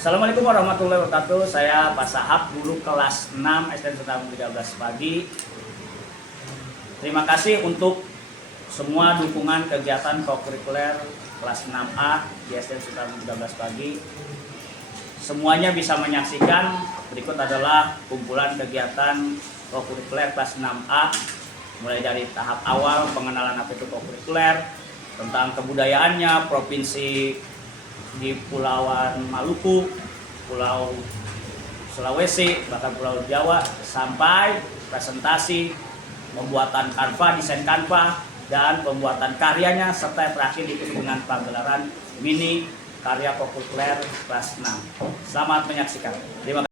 Assalamualaikum warahmatullahi wabarakatuh. Saya Pak Sahab, guru kelas 6 SD Sutarmo 13 pagi. Terima kasih untuk semua dukungan kegiatan kokurikuler kelas 6A di SD Sutarmo 13 pagi. Semuanya bisa menyaksikan. Berikut adalah kumpulan kegiatan kokurikuler kelas 6A, mulai dari tahap awal pengenalan apa itu kokurikuler, tentang kebudayaannya, provinsi di Pulauan Maluku, Pulau Sulawesi, bahkan Pulau Jawa, sampai presentasi pembuatan kanva, desain kanva, dan pembuatan karyanya, serta terakhir ditutup dengan pagelaran mini karya kokurikuler kelas 6. Selamat menyaksikan. Terima kasih.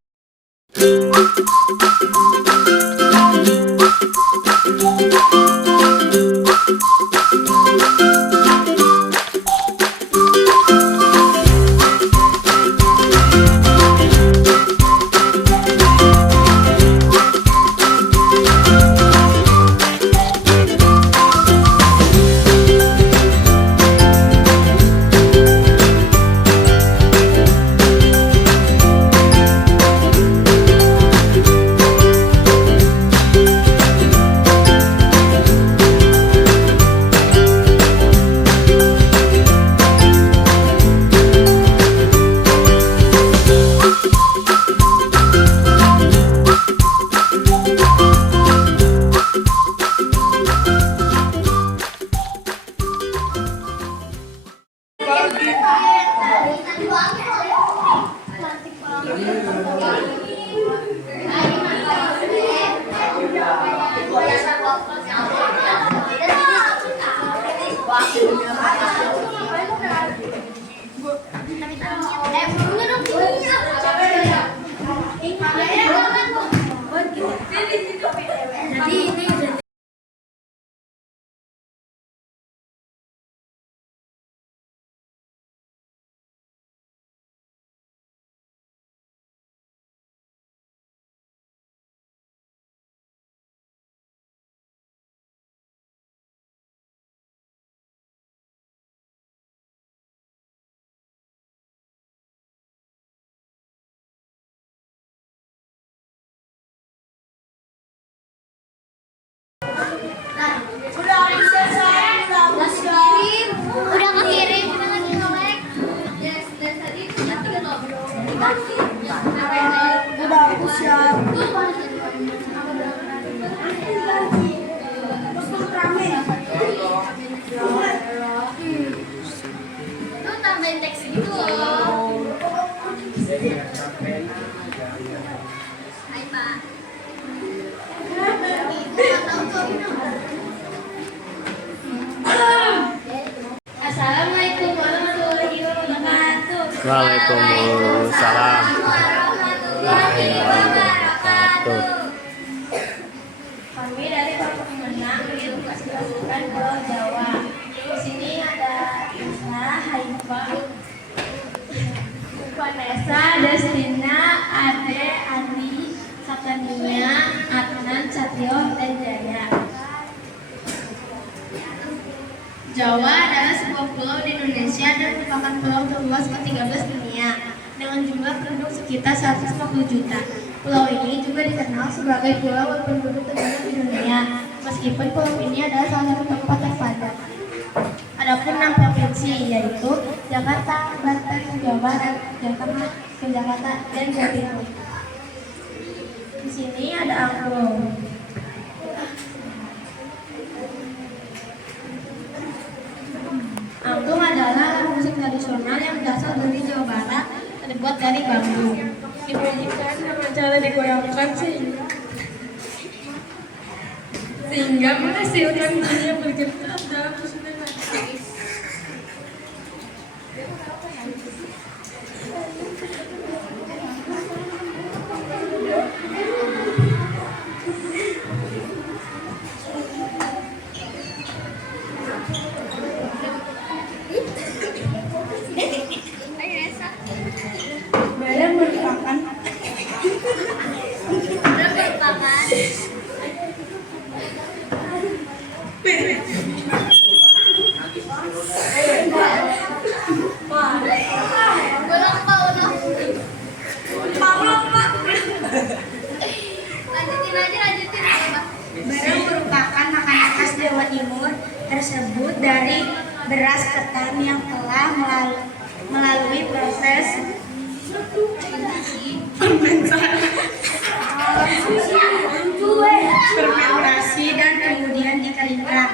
Udah ngekirim, kita lagi nge-lag. Udah aku siap. Lu tambahin teks gitu loh. Hai Pak. Assalamualaikum warahmatullahi wabarakatuh. Waalaikumsalam warahmatullahi wabarakatuh. Kami dari Bapak Pemenang Tugas Pasukan Pulau Jawa. Di sini ada Isa, Haifa, Vanessa, Destina, Ade, Andi, Satania, Adnan, Satyo, dan Jaya. Jawa adalah sebuah pulau di Indonesia dan merupakan pulau terluas ke-13 dunia dengan jumlah penduduk sekitar 150 juta. Pulau ini juga dikenal sebagai pulau berpenduduk terbanyak di dunia, meskipun pulau ini adalah salah satu tempat terpadat. Adapun 6 provinsi yaitu Jakarta, Banten, Jawa Barat, Jawa Tengah, Jakarta, dan Jawa Timur. Di sini ada angklung. Angklung adalah musik tradisional yang berasal dari Jawa Barat, terbuat dari bambu. Dibunyikan dengan cara digoyangkan sehingga menghasilkan bunyi yang bergetar dalam susunan nada. beras ketan yang telah melalui proses fermentasi dan kemudian dikeringkan.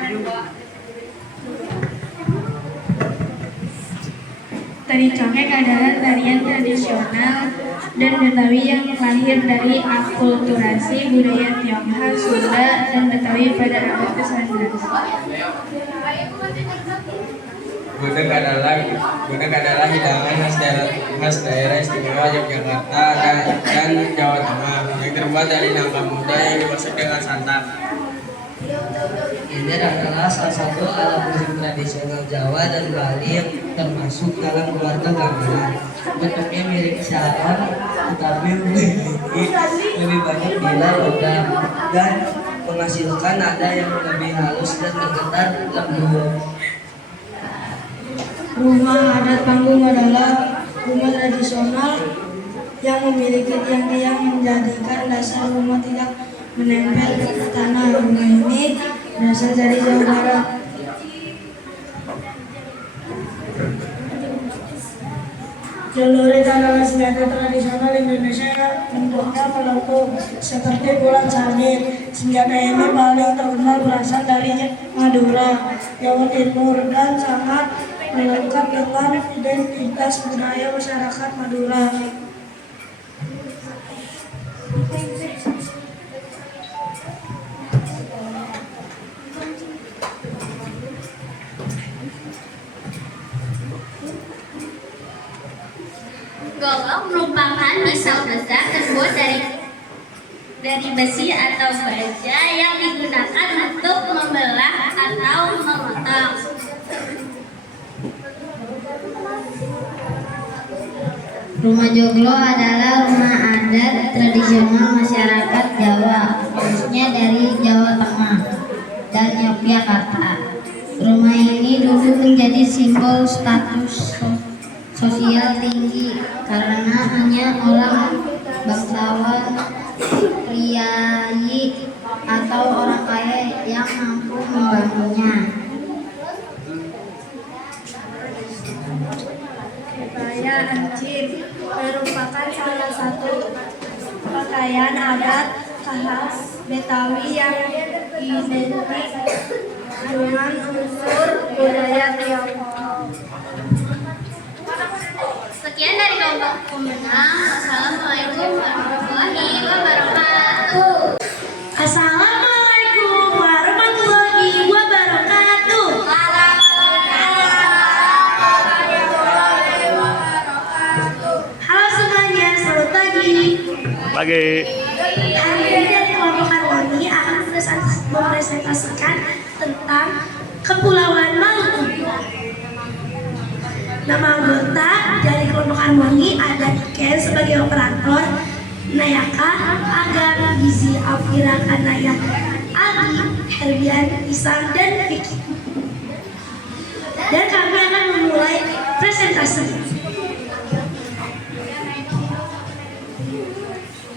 Tari congek adalah tarian tradisional dan Betawi yang lahir dari akulturasi budaya Tionghoa, Sunda, dan Betawi pada abad ke-19. Gudeg adalah hidangan khas daerah istimewa Yogyakarta dan Jawa Tengah yang terbuat dari nangka muda yang dimasak dengan santan. Ginder adalah salah satu alat musik tradisional Jawa dan Bali yang termasuk dalam keluarga gamelan. Bentuknya mirip saron, tetapi memiliki lebih banyak bila logam dan menghasilkan nada yang lebih halus dan tergetar lembut. Rumah adat panggung adalah rumah tradisional yang memiliki tiang-tiang menjadikan dasar rumah tidak menempel ke tanah. Rumah ini berasal dari Jawa Barat. Celurit adalah senjata tradisional Indonesia, bentuknya peletuk seperti bulan sabit. Senjata ini paling terkenal berasal dari Madura, Jawa Timur, dan sangat melengkap dengan identitas budaya masyarakat Madura. Golok merupakan pisau besar terbuat dari besi atau baja yang digunakan untuk membelah atau memotong. Rumah joglo adalah rumah adat tradisional masyarakat Jawa, khususnya dari Jawa Tengah dan Yogyakarta. Rumah ini dulu menjadi simbol status sosial tinggi karena hanya orang bangsawan, priayi, atau orang kaya yang mampu membangunnya. Kebaya encim merupakan salah satu pakaian adat khas Betawi yang identik dengan unsur budaya Tionghoa. Sekian dari kelompok pemenang. Assalamualaikum warahmatullahi wabarakatuh. Assalamualaikum warahmatullahi wabarakatuh. Halo semuanya, selamat pagi. Pagi. Hari ini dari kelompok Harmoni akan mempresentasikan tentang Kepulauan Maluku. Nama anggota dari kelompok Harmoni ada Ken sebagai operator, Nayaka, Agar, Gizi, Afira, Kanaya, Adi, Herbian, Isan, dan Vicky. Dan kami akan memulai presentasi.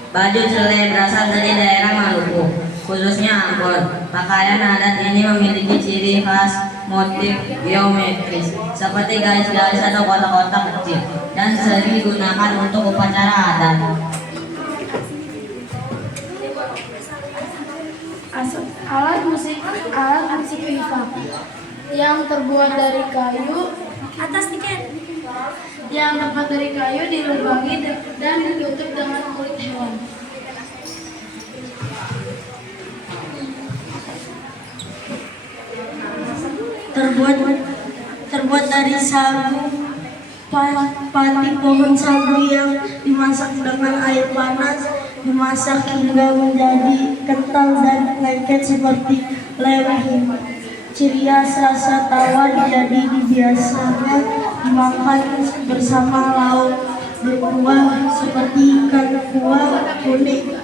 Baju celek berasal dari daerah Maluku, khususnya Ambon. Pakaian adat ini memiliki ciri khas motif geometris seperti garis-garis atau kotak-kotak kecil dan sering digunakan untuk upacara adat. Alat musik pipa yang terbuat dari kayu atas tiket yang terbuat dari kayu dilubangi dan ditutup dengan kulit hewan. Terbuat dari sagu pati pohon sagu yang dimasak dengan air panas, dimasak hingga menjadi kental dan lengket seperti leweh. Ciri khas rasa tawar jadi biasanya dimakan bersama lauk berkuah seperti ikan kuah kuning.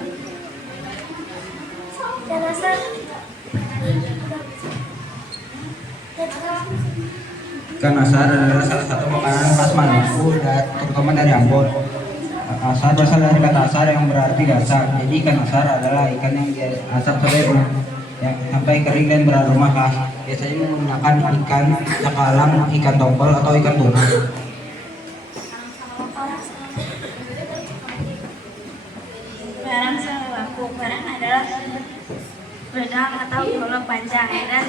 Ikan asar adalah salah satu makanan khas Maluku, terutama dari Ambon. Asar berasal dari kata asar yang berarti dasar. Jadi ikan asar adalah ikan yang diasap sebagai ya, sampai kering dan beraroma khas. Biasanya menggunakan ikan cakalang, ikan tongkol, atau ikan tuna. Barang salawaku. Barang adalah pedang atau golok panjang dan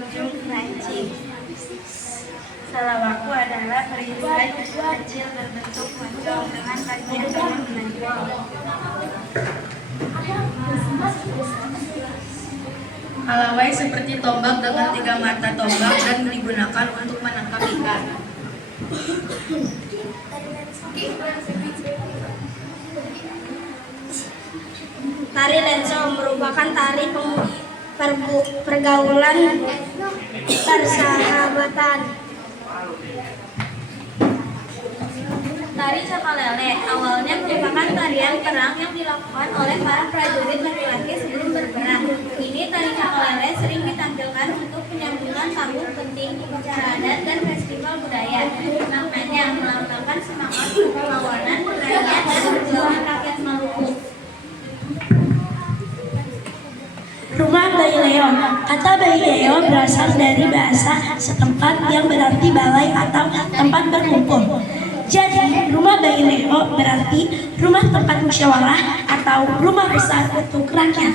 ujung lancip. Salawaku adalah perisai kecil berbentuk moncong dengan bagian yang menonjol. Halawai seperti tombak dengan 3 mata tombak dan digunakan untuk menangkap ikan. Tari lenso merupakan tari pergaulan persahabatan. Tari Cakalele awalnya merupakan tarian perang yang dilakukan oleh para prajurit laki-laki sebelum berperang. Kini tari Cakalele sering ditampilkan untuk penyambutan tamu penting, upacara adat, dan festival budaya. Namanya melambangkan semangat perlawanan, keberanian, dan perjuangan rakyat Maluku. Rumah Bayi Leon. Kata Bayi Leon berasal dari bahasa setempat yang berarti balai atau tempat berkumpul. Jadi, rumah Bayi Leo berarti rumah tempat musyawarah atau rumah besar untuk rakyat.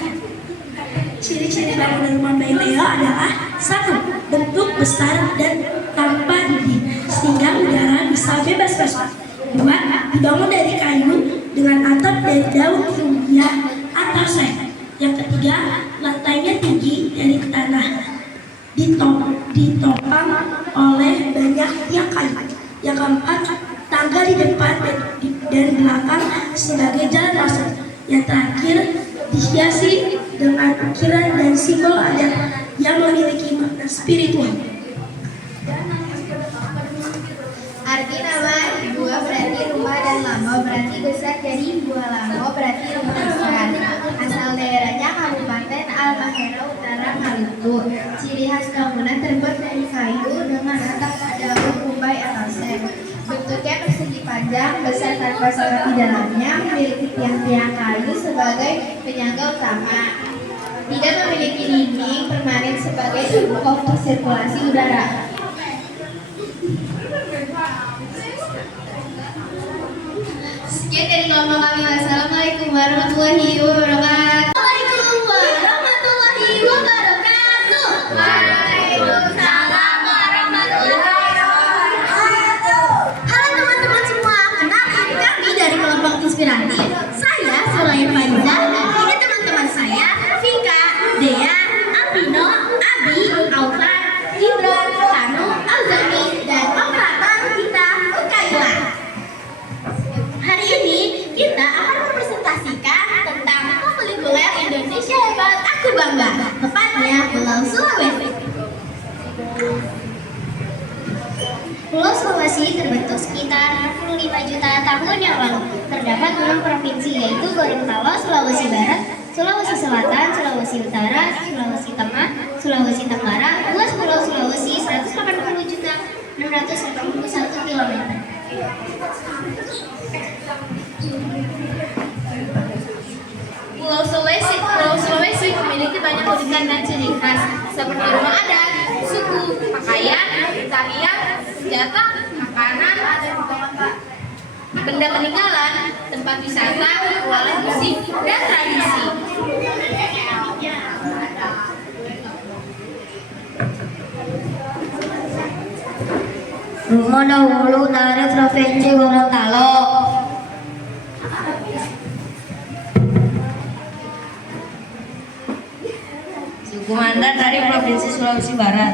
Ciri-ciri bangunan rumah Bayi Leo adalah 1. Bentuk besar dan tanpa dinding, sehingga udara bisa bebas masuk. 2. Dibangun dari kayu dengan atap dari daun India atau seng. Yang ketiga, lantainya tinggi dari tanah, ditopang oleh banyak tiang kayu. Yang keempat, tangga di depan dan belakang sebagai jalan masuk. Yang terakhir, dihiasi dengan ukiran dan simbol adat yang memiliki makna spiritual. Arti nama Bua berarti rumah dan Lambo berarti besar, jadi Bua Lambo berarti rumah besar. Asal daerahnya Kabupaten Halmahera Utara, Maluku. Ciri khas bangunan terbuat dari kayu dengan atap daun kumbai atau seng. Bentuknya persegi panjang, besar tanpa sorot di dalamnya, memiliki tiang-tiang kayu sebagai penyangga utama. Tidak memiliki dinding permanen sebagai untuk sirkulasi udara. Sekian dari kelompok kami. Wassalamualaikum warahmatullahi wabarakatuh. Waalaikumsalam warahmatullahi wabarakatuh. Waalaikumsalam warahmatullahi wabarakatuh. Halo teman-teman semua, kenalin kami dari kelompok inspiratif. Saya Suraya Faiza. Ini teman-teman saya Vika, Dea, Apino, Abi, Alfar, Gibran, Tanu, Alzami, dan operator kita Ukaila. Hari ini kita akan mempresentasikan tentang Populer Indonesia Hebat Aku Bangga, tepatnya Pulau Sulawesi. Pulau Sulawesi terbentuk sekitar 65 juta tahun yang lalu. Terdapat 6 provinsi yaitu Gorontalo, Sulawesi Barat, Sulawesi Selatan, Sulawesi Utara, Sulawesi Tengah, Sulawesi Tenggara. Luas Pulau Sulawesi 180 juta 681 km. Pulau Sulawesi memiliki banyak keunikan dan ciri khas seperti rumah adat, suku, pakaian, tarian, senjata, makanan, benda peninggalan, tempat wisata, alat musik, dan tradisi. Rumah dahulu dari Provinsi Gorontalo. Suku Mandar dari Provinsi Sulawesi Barat.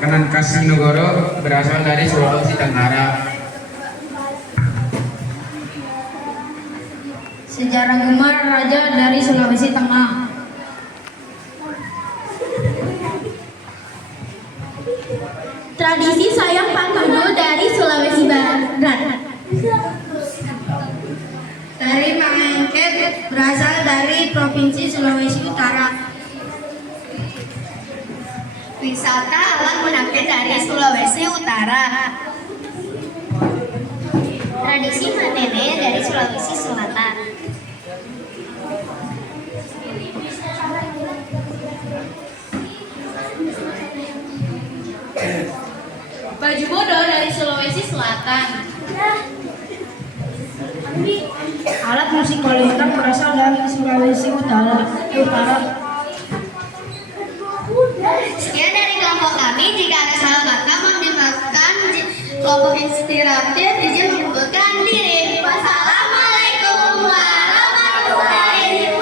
Kanan Kastinegoro berasal dari Sulawesi Tenggara. Sejarah Gemar Raja dari Sulawesi Tengah. Tradisi Sayang Pantudu dari Sulawesi Barat. Tari Mangengket berasal dari Provinsi Sulawesi Utara. Wisata alam Bunaken dari Sulawesi Utara. Tradisi Manene dari Sulawesi Selatan. Baju bodo dari Sulawesi Selatan. Alat musik kolintang berasal dari Sulawesi Utara. Sekian dari kelompok kami. Jika ada salah kata mohon dimaafkan. Kelompok inspiratif izin membubarkan diri. Wassalamualaikum warahmatullahi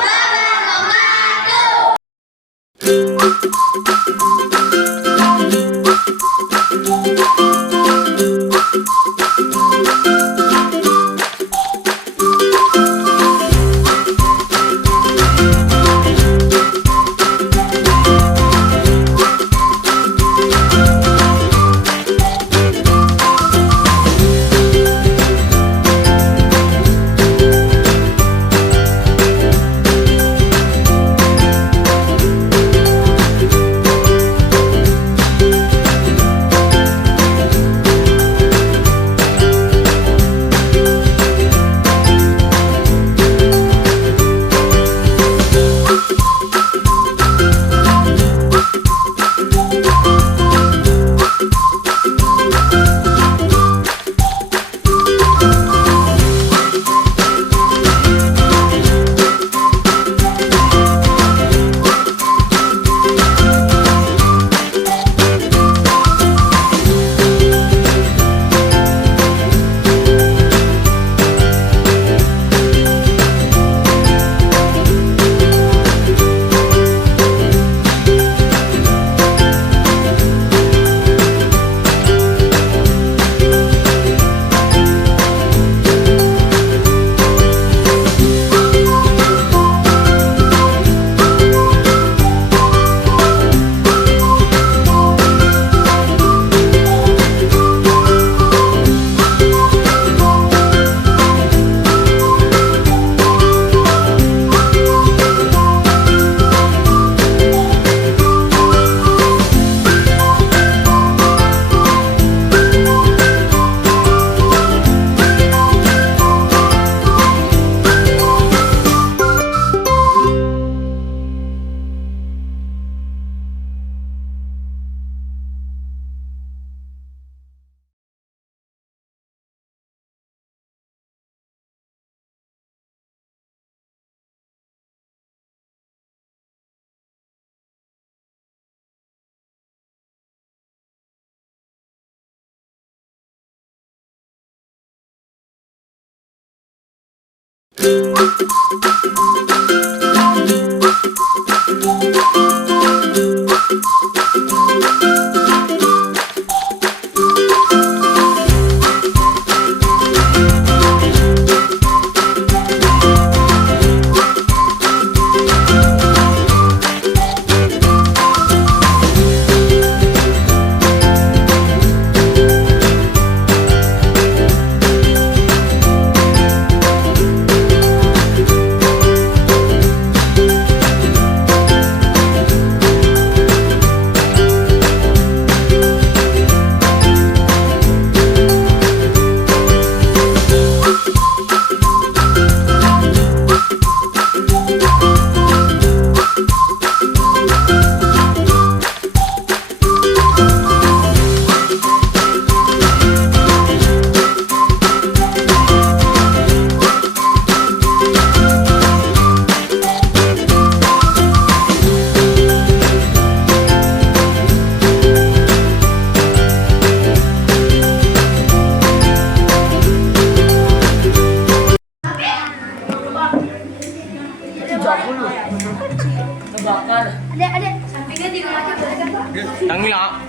Tangi lah.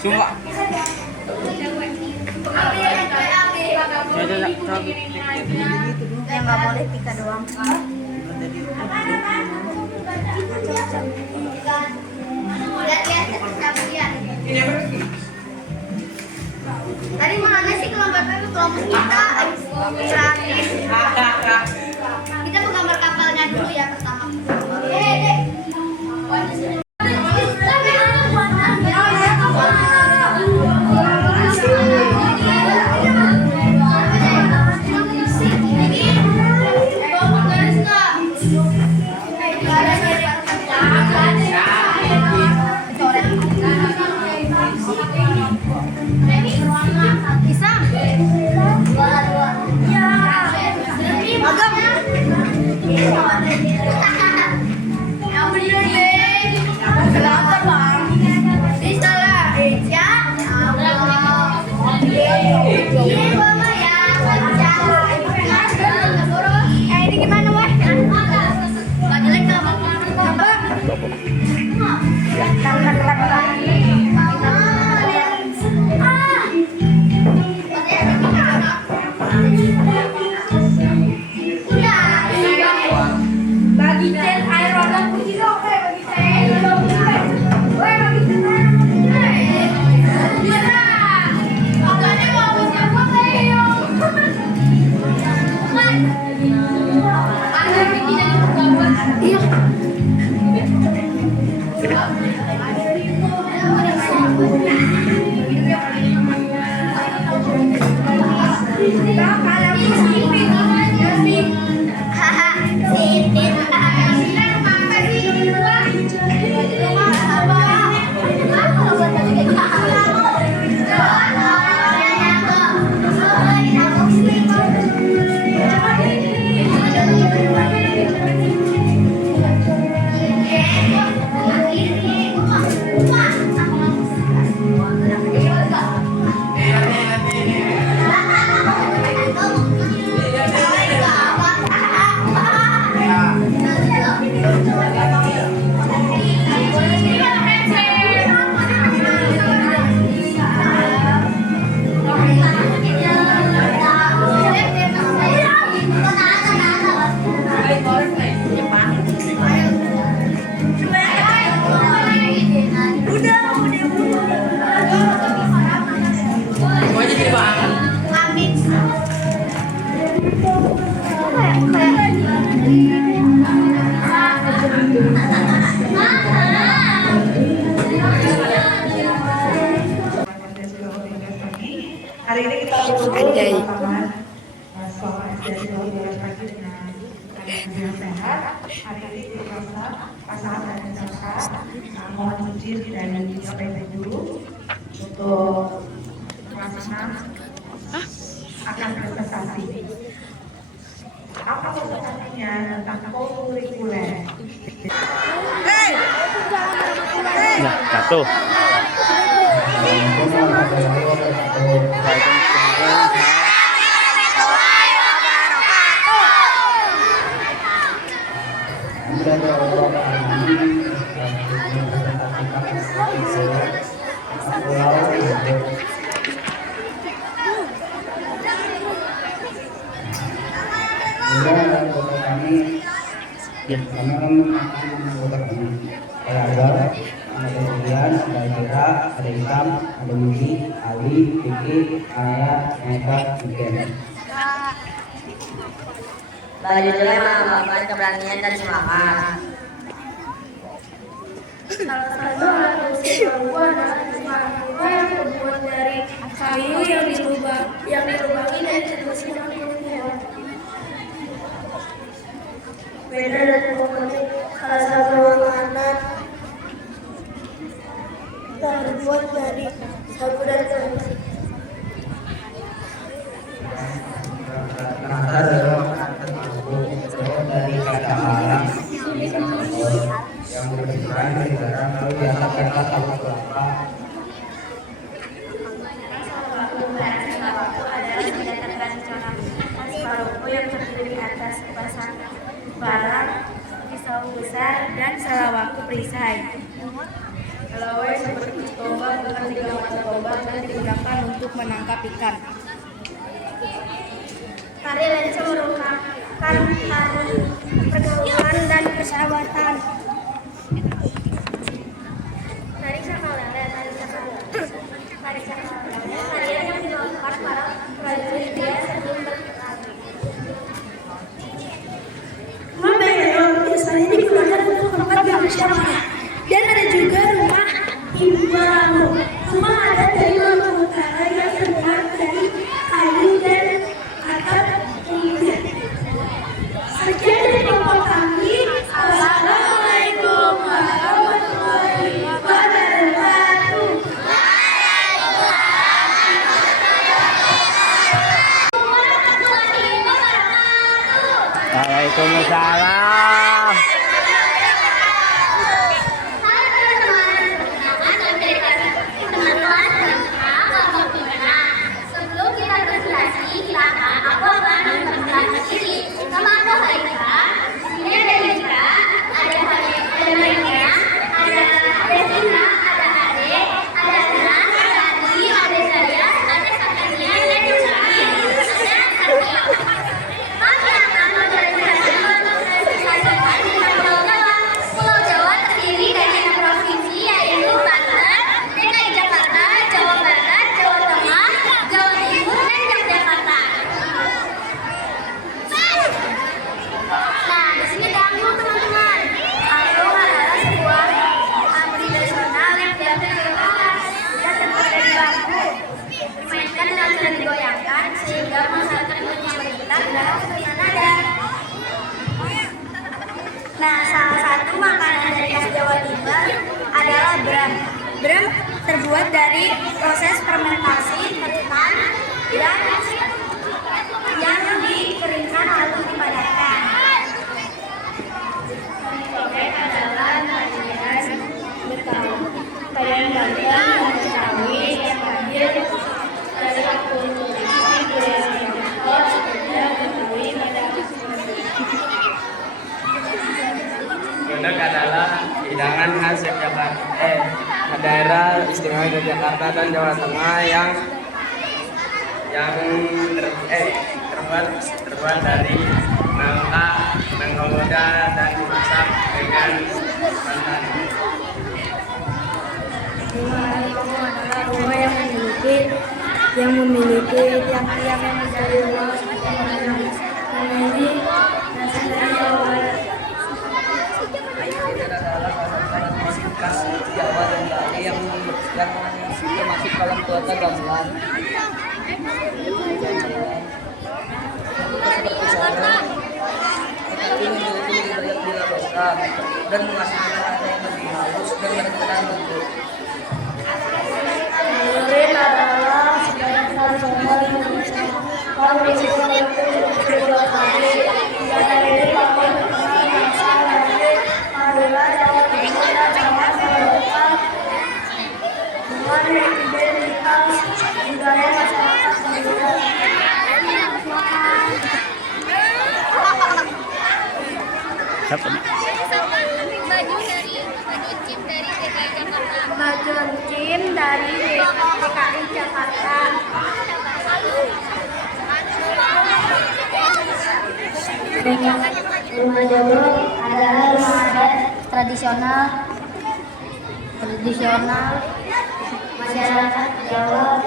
Sumpah. Yang nggak boleh Tika doang. Tadi mana sih kelompok kita inspiratif. Kita menggambar kapalnya dulu ya pertama. Yang bener deh. Kenapa bang? Di salah Eja. Iya mama ya. Ini gimana weh? Gak jelek gak bang? Bagi Jen air warna putih dong, bagi Jen. Woi, bagi Jen. Gimana? Katanya mau siapa Leo? Ada bikin yang gambar. Iya. Hari ini kita betul-betul lapangan sekolah SD 12 pagi dengan keadaan yang sehat. Hari ini di kelas pasangan dan kakak mohon izin dan disampaikan dulu untuk pasangan akan presentasi. Apa presentasinya tentang kurikuler? Ya, jatuh. Ada Rian, ada Ira, ada Ikam, ada Yudi, Ali, Vicky, Aya, Neta, Miken. Selanjutnya melambangkan keberanian dan semangat. Salah satu alat musik bambu adalah bambu yang terbuat dari kayu yang dilubangi dan dicelusin kulit hewan. Beda dari komponen, salah satu makanan terbuat dari sagu dan kayu. Dari kata alam yang berbenturan dari barang lalu diangkat ke atas sama kelapa. Yang terdiri di atas pasang barang, pisau besar, dan salawaku perisai. Kalawai seperti tombak dengan 3 mata tombak dan digunakan untuk menangkap ikan. Tari lensa merupakan tari pergaulan dan persahabatan. Tari sakalele, tarian yang dilakukan para prajurit dia sebelum berperang. Membayar biasanya digunakan untuk tempat bermusyawarah dan ada juga rumah ibu baramu. Rumah adat dari Maluku Utara yang terbuat dari kayu dan atap tinggi. Sekian dari kelompok kami. Wassalamualaikum Waalaikumsalam. Sebelum kita presentasi, aku akan memperkenalkan diri. Nama aku Haika. Di sini ada Ika, ada Maria, ada Desina, ada Ade, ada Anan, ada Adi, ada Zaya, ada Satania, dan Yuki. Ada Satya. Kami akan mempresentasikan tentang Pulau Jawa. Pulau Jawa terdiri dari 6 provinsi, yaitu Banten, DKI Jakarta, Jawa Barat, Jawa Tengah, Jawa Timur, dan Yogyakarta. Nah, di sini ganggu teman-teman. Angklung adalah sebuah api nasional yang diambil dari atas dan terbuat dari bambu. Dimainkan dengan cara digoyangkan sehingga masyarakat punya bergerak dalam setiap nada. Nah, salah satu makanan dari khas Jawa Timur adalah brem. Brem terbuat dari proses fermentasi ketan dan yang dikeringkan lalu dipadatkan. Cobek adalah varian Betawi, varian Banten dan Betawi yang hadir dari kultur budaya Tiongkok serta Betawi pada Gudeg adalah hidangan khas Yogyakarta, daerah istimewa Yogyakarta dan Jawa Tengah yang terbuat dari nangka muda dan dimasak dengan santan. Rumah kampung adalah rumah yang memiliki tiang-tiang yang menjadi rumah seperti ini. Ini berasal dari Jawa. Ini adalah salah musik khas Jawa dan Bali yang termasuk dalam kota gamelan. Seperti sarang, tetapi memiliki lebih banyak bila logam dan menghasilkan nada yang lebih halus dan berkenan bentuk. Murid adalah sebagai tradisional Indonesia. Kalau disebut itu kedua kali, dan ini pakai bahasa dari Madura, Jawa Timur, dan Jawa Selatan. Dengan identitas budaya masyarakat Madura. Baju Cim dari DKI Jakarta. Rumah Jawa adalah rumah adat tradisional masyarakat Jawa,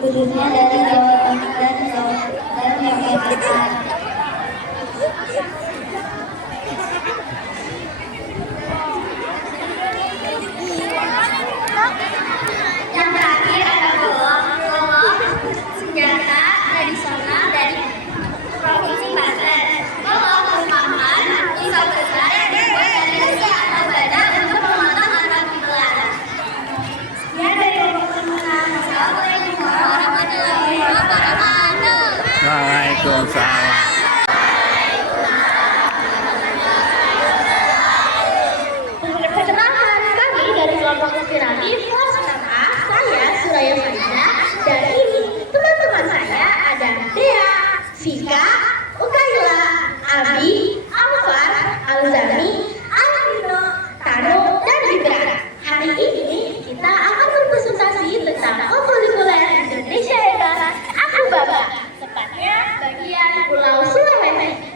khususnya dari Jawa Tengah dan Yogyakarta. Yang terakhir ada golok senjata tradisional dari Provinsi Banten. Golok merupakan pisau besar yang dibuat dari besi atau baja untuk memotong atau membelah. Sekian dari pertemuan. Assalamualaikum warahmatullahi wabarakatuh. Waalaikumsalam. Perkenalkan, kami dari kelompok inspiratif kelas 6A, saya Suraya Farida, dan ini teman-teman saya ada Dea, Vika, Ukaila, Abi, Alfar, Alzami, Alvino, Tano, dan Gibran. Hari ini kita akan berpresentasi tentang kurikuler Indonesia Eka Aku Baba, tepatnya bagian Pulau Sulawesi.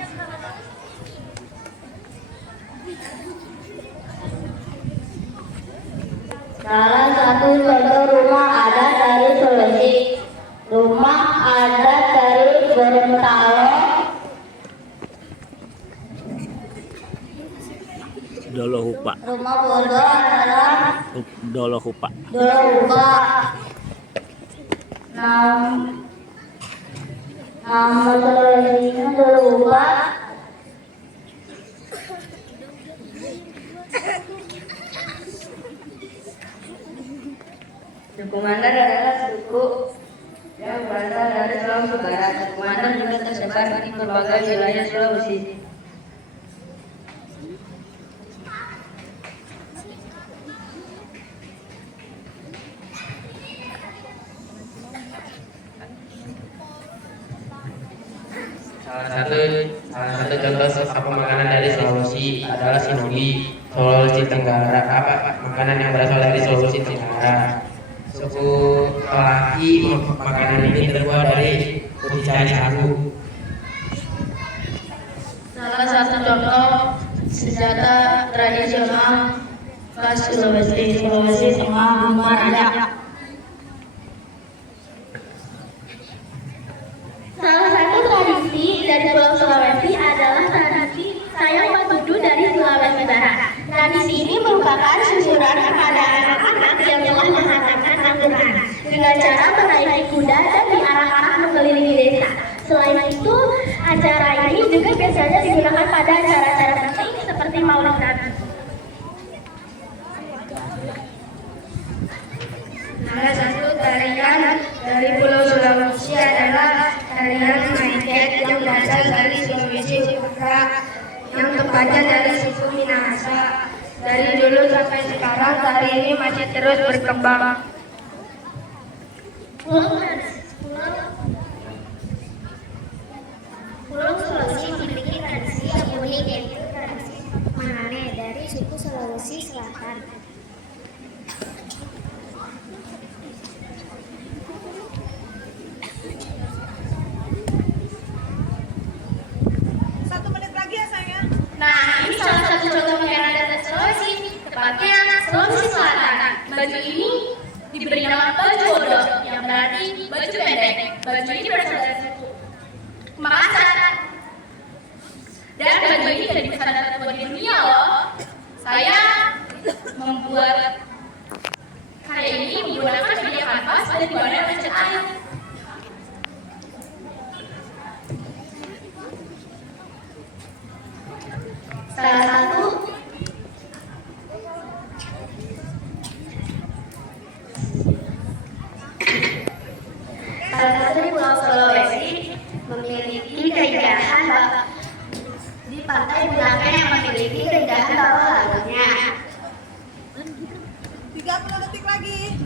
Salah satu contoh rumah adat dari Sulawesi. Rumah adat dari Gorontalo. Dolohupa. Rumah Bodo adalah Dolohupa. Dolohupa. Nama Sulawesinya Dolohupa. Suku Mandar adalah suku yang berasal dari Sulawesi Barat. Suku Mandar juga tersebar di berbagai wilayah Sulawesi. Salah satu contoh apa makanan dari Sulawesi adalah sinoli. Sulawesi Tenggara, makanan yang berasal dari Sulawesi Tenggara. Suku Kelaki, makanan ini terbuat dari putih cari sagu. Salah satu contoh senjata tradisional khas Sulawesi Tengah Lumaraja. Salah satu tradisi dari Pulau Sulawesi adalah tradisi sayang Watudu dari Sulawesi Barat. Tradisi ini merupakan syukuran kepada anak-anak yang telah menghasilkan Al-Quran dengan cara menaiki kuda dan diarah-arah mengelilingi desa. Selain itu, acara ini juga biasanya digunakan pada acara-acara penting seperti Maulid Nabi. Salah satu tarian dari Pulau Sulawesi adalah tarian Maiket yang berasal dari Sulawesi Utara, yang tepatnya dari suku Minahasa. Dari dulu sampai sekarang tari ini masih terus berkembang. Pulau Sulawesi memiliki tradisi yang unik, yaitu tradisi Manane dari suku Sulawesi Selatan. Nah, ini salah satu contoh pakaian adat Sulawesi, tepatnya Sulawesi Selatan. Baju ini diberi nama baju odo, yang berarti baju pendek. Baju ini berasal dari suku Makassar. Dan baju ini jadi pesanan terbuat di dunia loh. Saya membuat karya ini menggunakan media kanvas dan diwarnai oleh cat air. Salah satu di Pulau Sulawesi memiliki keindahan di pantai Bulaken yang memiliki keindahan bawah lautnya. 30 detik lagi.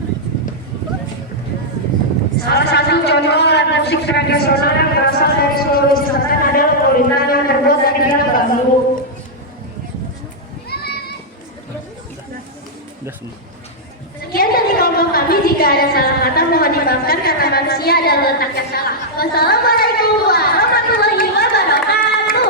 Salah satu contoh alat musik tradisional yang berasal dari Sulawesi Selatan adalah kulitan yang terbuat dari tiang bambu. Sekian dari kelompok kami. Jika ada salah kata mohon dimaafkan karena manusia adalah letak yang salah. Wassalamualaikum warahmatullahi wabarakatuh.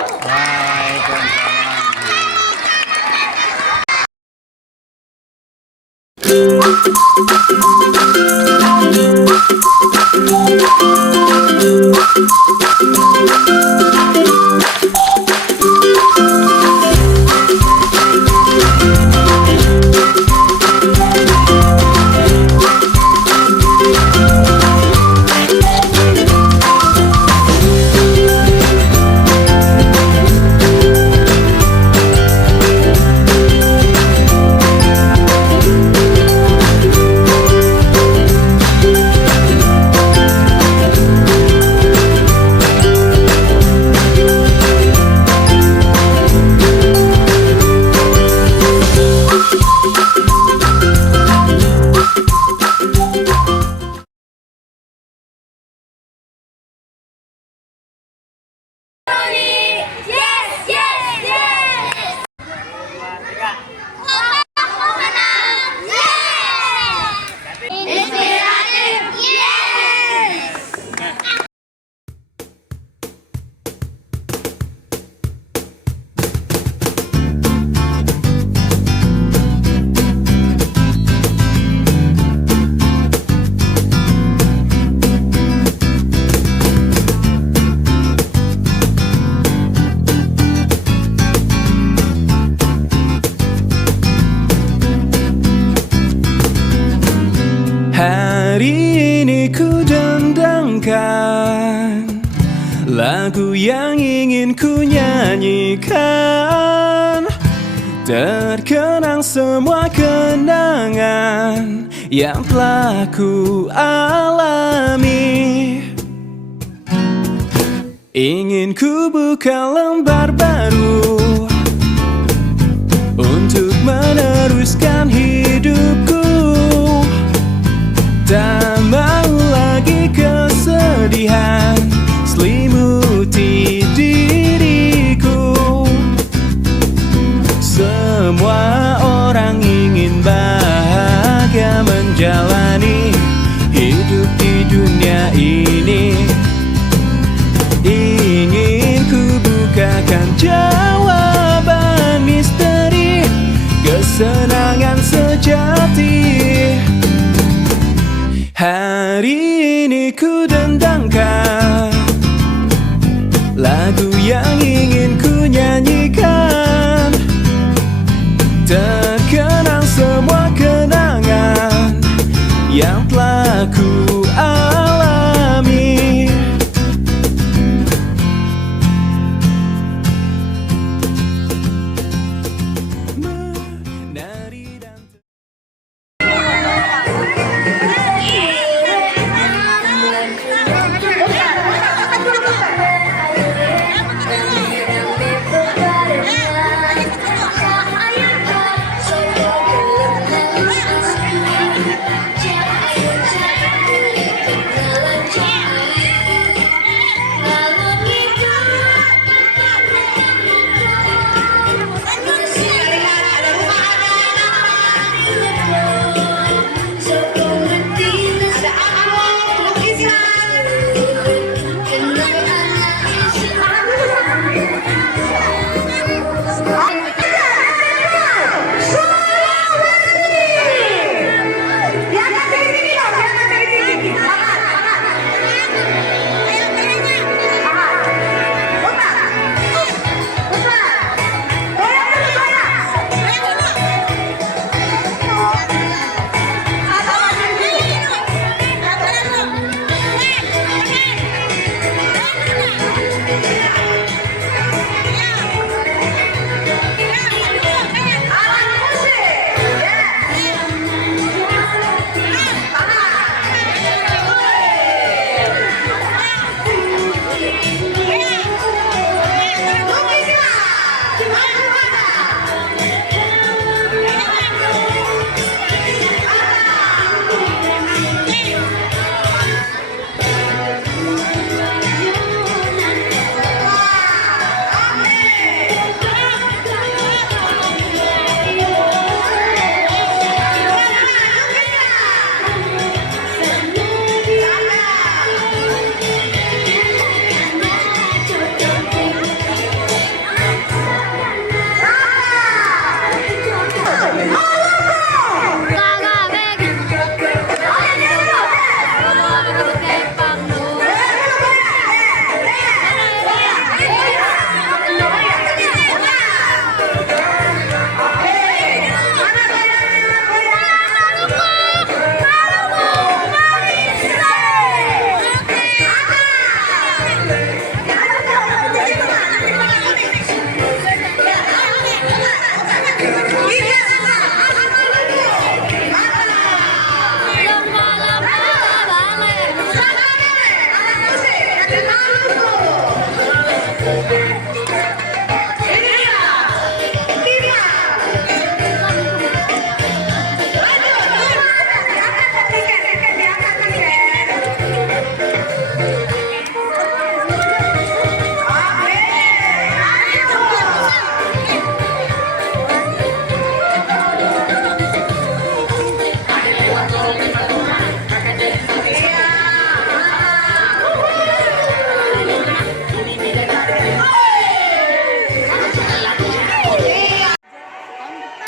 Hari ini ku dendangkan lagu yang ingin ku nyanyikan, terkenang semua kenangan yang telah ku alami. Ingin ku buka lembar baru untuk meneruskan hidupku. Tak mau lagi kesedihan selimuti jawaban misteri kesenangan sejati. Hari ini ku dendangkan lagu yang ingin ku nyanyikan, terkenang semua kenangan yang telah ku alami. Menari dan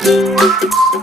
Thank you.